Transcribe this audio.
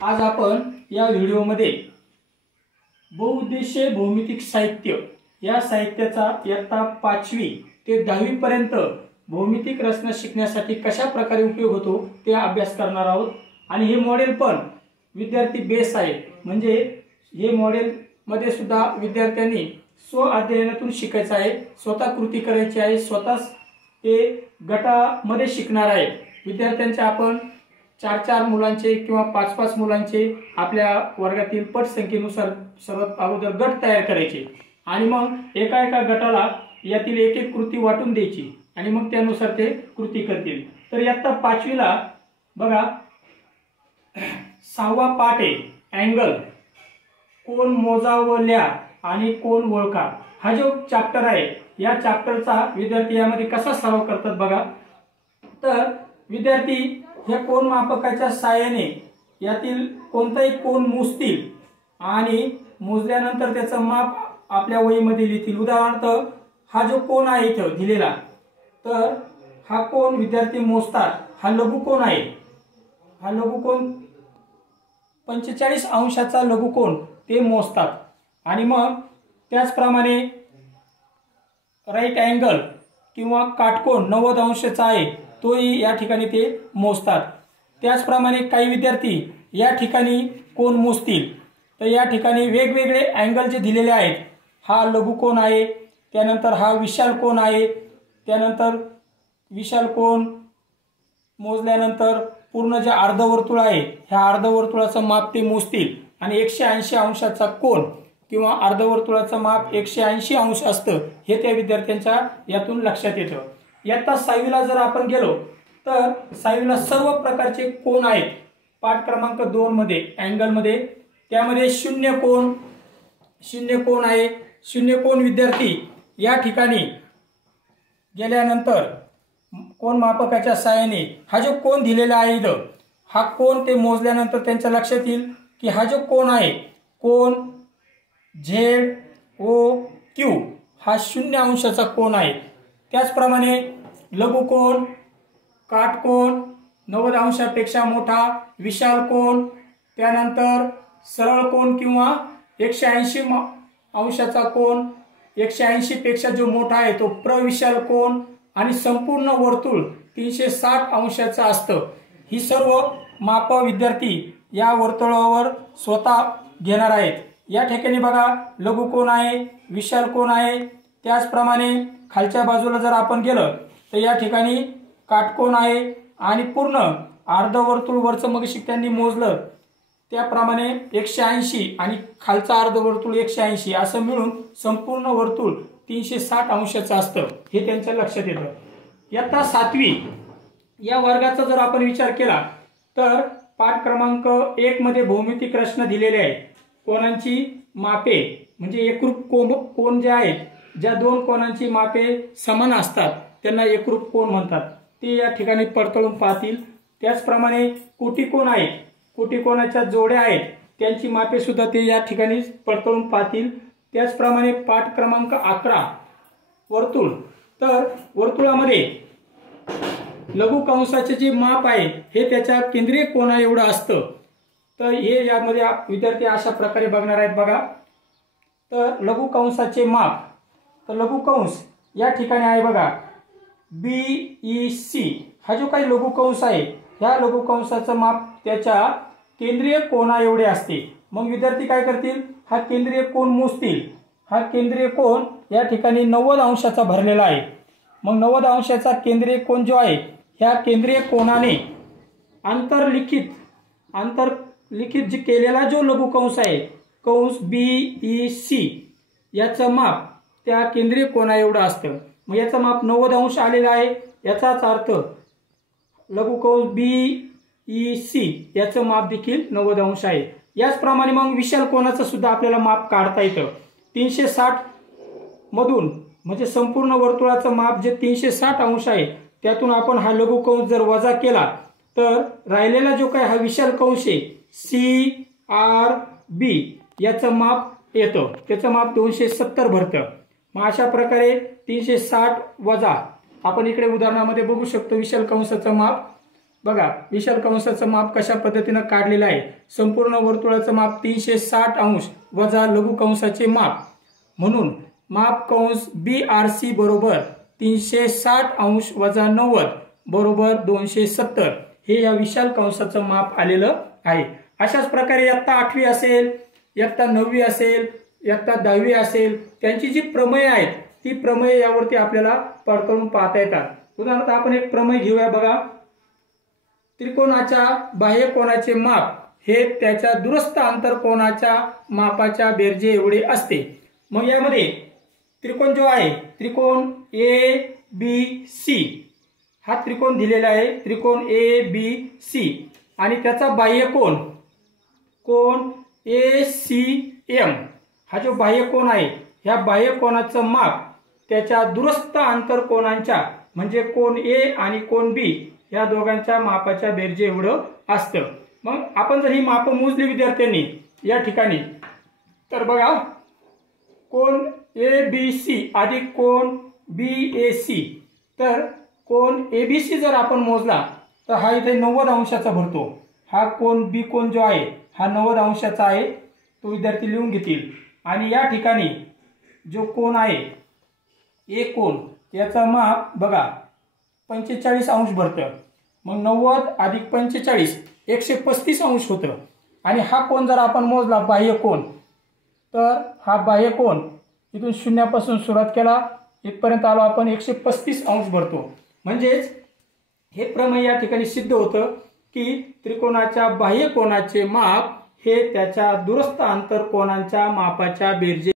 आज आपण या व्हिडिओमध्ये बहुउद्देशीय भौमितिक साहित्य या साहित्याचा इयत्ता 5वी ते 10वी पर्यंत भौमितिक रचना शिकण्यासाठी कशा प्रकारे उपयोग होतो ते अभ्यास करणार आहोत। आणि हे मॉडेल पण विद्यार्थी बेस आहे, म्हणजे हे मॉडेल मध्ये सुद्धा विद्यार्थ्यांनी स्व अध्ययनातून शिकायचं आहे, स्वतः कृती करायची आहे, स्वतः ते गटामध्ये शिकणार आहे। विद्यार्थ्यांचे आपण 4-4 मुलांचे किंवा 5-5 मुलांचे आपल्या वर्गातील पटसंख्येनुसार सर्वात अगोदर गट तयार करायचे आणि मग एका एका गटाला यातील एक एक कृती वाटून द्यायची आणि मग त्यानुसार ते कृती करतील। तर इयत्ता 5वीला बघा 6वा पाठ आहे अँगल, कोन मोजा व लिहा आणि कोन ओळखा। हा जो चॅप्टर आहे या चॅप्टरचा विद्यार्थी यामध्ये कसा सराव करतात बघा। तर विद्यार्थी या कोन मापकाच्या सहाय्याने यातील कोणताही कोन मोजतील आणि मोजल्यानंतर त्याचं माप आपल्या वहीमध्ये लिहितील। उदाहरणार्थ हा जो कोन आहे इथं दिलेला, तर हा कोन विद्यार्थी मोजतात। हा लघुकोन आहे, हा लघुकोन 45 अंशाचा लघुकोन ते मोजतात आणि मग त्याचप्रमाणे राईट अँगल किंवा काटकोन 90 अंशाचा आहे तोही या ठिकाणी ते मोजतात। त्याचप्रमाणे काही विद्यार्थी या ठिकाणी कोन मोजतील, तर या ठिकाणी वेगवेगळे अँगल जे दिलेले आहेत, हा लघुकोन आहे, त्यानंतर हा विशाल कोन आहे, त्यानंतर विशाल कोन मोजल्यानंतर पूर्ण जे अर्धवर्तुळ आहे ह्या अर्धवर्तुळाचं माप ते मोजतील आणि 180 अंशाचा कोन किंवा अर्धवर्तुळाचं माप 180 अंश असतं हे त्या विद्यार्थ्यांच्या यातून लक्षात येतं। इयत्ता 6वीला जर आपण गेलो तर 6वीला सर्व प्रकारचे कोन आहेत। पाठ क्रमांक 2 मध्ये अँगल मध्ये त्यामध्ये शून्य कोन आहे। शून्य कोन विद्यार्थी या ठिकाणी गेल्यानंतर कोन मापकाच्या सहाय्याने हा जो कोन दिलेला आहे इथं, हा कोन ते मोजल्यानंतर त्यांच्या लक्षात येईल की हा जो कोन आहे कोन ZOQ हा 0 अंशाचा कोन आहे। त्याचप्रमाणे लघुकोन, काटकोन 90 अंशापेक्षा मोठा, विशाल कोन, त्यानंतर सरळ कोन किंवा 180 अंशाचा कोन, 180 पेक्षा जो मोठा आहे तो प्रविशाल कोन आणि संपूर्ण वर्तुळ 360 अंशाचा असतं। ही सर्व माप विद्यार्थी या वर्तुळावर स्वतः घेणार आहेत। या ठिकाणी बघा लघुकोन आहे, विशाल कोन आहे, त्याचप्रमाणे खालच्या बाजूला जर आपण गेलं तर या ठिकाणी काटकोन आहे आणि पूर्ण अर्धवर्तुळ वरचं मग त्यांनी मोजलं त्याप्रमाणे 180 आणि खालचा अर्धवर्तुळ 180 असं मिळून संपूर्ण वर्तुळ 360 अंशाचं असतं हे त्यांच्या लक्षात येतं। इयत्ता 7वी या वर्गाचा जर आपण विचार केला तर पाठ क्रमांक 1 मध्ये भौमितिक रचना दिलेली आहे। कोनांची मापे म्हणजे एकरूप कोन जे आहेत, ज्या दोन कोनांची मापे समान असतात त्यांना एकरूप कोन म्हणतात, ते या ठिकाणी पडताळून पाहतील। त्याचप्रमाणे कोटिकोन आहेत, कोटिकोनाच्या जोड्या आहेत त्यांची मापे सुद्धा ते या ठिकाणी पडताळून पाहतील। त्याचप्रमाणे पाठ क्रमांक 11 वर्तुळ, तर वर्तुळामध्ये लघुकंसाचे जे माप आहे हे त्याच्या केंद्रीय कोना एवढं असतं। तर हे यामध्ये विद्यार्थी अशा प्रकारे बघणार आहेत बघा। तर लघुकंसाचे माप, तर लघुकंस या ठिकाणी आहे बघा BEC हा जो काही लघुकंस आहे ह्या लघुकंसाचं माप त्याच्या केंद्रीय कोना एवढे असते। मग विद्यार्थी काय करतील, हा केंद्रीय कोन मोजतील। हा केंद्रीय कोन या ठिकाणी 90 अंशाचा भरलेला आहे। मग 90 अंशाचा केंद्रीय कोन जो आहे ह्या केंद्रीय कोनाने आंतरलिखित जे केलेला जो लघुकंस आहे कंस BEC याचं माप त्या केंद्रीय कोना एवढं असतं। मग याचं माप 90 अंश आलेलं आहे, याचाच अर्थ लघुकंस BEC याचं माप देखील 90 अंश आहे। याचप्रमाणे मग विशाल कोनाचं सुद्धा आपल्याला माप काढता येतं। 360 मधून म्हणजे संपूर्ण वर्तुळाचं माप जे 360 अंश आहे त्यातून आपण हा लघुकंस जर वजा केला तर राहिलेला जो काही हा विशाल कंस आहे CRB याचं माप येतं, त्याचं माप 270 भरतं। मग अशा प्रकारे 360 वजा आपण इकडे उदाहरणामध्ये बघू शकतो विशाल कंसाचं माप बघा विशाल कंसाचं माप कशा पद्धतीने काढलेलं आहे। संपूर्ण वर्तुळाचं माप 360 अंश वजा लघु कंसाचे माप, म्हणून माप कंस BRC बरोबर 360 अंश वजा 90 बरोबर 270 हे या विशाल कंसाचं माप आलेलं आहे। अशाच प्रकारे इयत्ता 8वी असेल, इयत्ता 9वी असेल, इयत्ता 10वी असेल, त्यांची जी प्रमेय आहेत ती प्रमेय यावरती आपल्याला पडताळून पाहता येतात। उदाहरणार्थ आपण एक प्रमेय घेऊया बघा। त्रिकोणाच्या बाह्य कोनाचे माप हे त्याच्या दुरस्थ अंतर कोनाच्या मापाच्या बेरजे एवढे असते। मग यामध्ये त्रिकोण जो आहे, त्रिकोण ABC हा त्रिकोण दिलेला आहे, त्रिकोण ABC, आणि त्याचा बाह्य कोन ACM हा जो बाह्य कोन आहे, ह्या बाह्य कोनाचं माप त्याच्या दुरस्थ अंतर कोनांच्या म्हणजे कोन A आणि कोन B या दोघांच्या मापाच्या बेरजे एवढं असतं। मग आपण जर ही माप मोजली विद्यार्थ्यांनी या ठिकाणी, तर बघा कोन ABC अधिक कोन BAC, तर कोन ABC जर आपण मोजला तर हा इथे 90 अंशाचा भरतो। हा कोन B कोन जो आहे हा 90 अंशाचा आहे, तो विद्यार्थी लिहून घेतील। आणि या ठिकाणी जो कोन आहे A कोन, याचा माप बघा 45 अंश भरतं। मग 90 अधिक 45 135 अंश होतं। आणि हा कोन जर आपण मोजला बाह्य कोन, तर हा बाह्य कोन इथून शून्यापासून सुरुवात केला इथपर्यंत आलो आपण 135 अंश भरतो। म्हणजेच हे प्रमेय या ठिकाणी सिद्ध होतं की त्रिकोणाच्या बाह्य कोनाचे माप हे त्याच्या दुरस्थ अंतर कोनांच्या मापाच्या बेरजे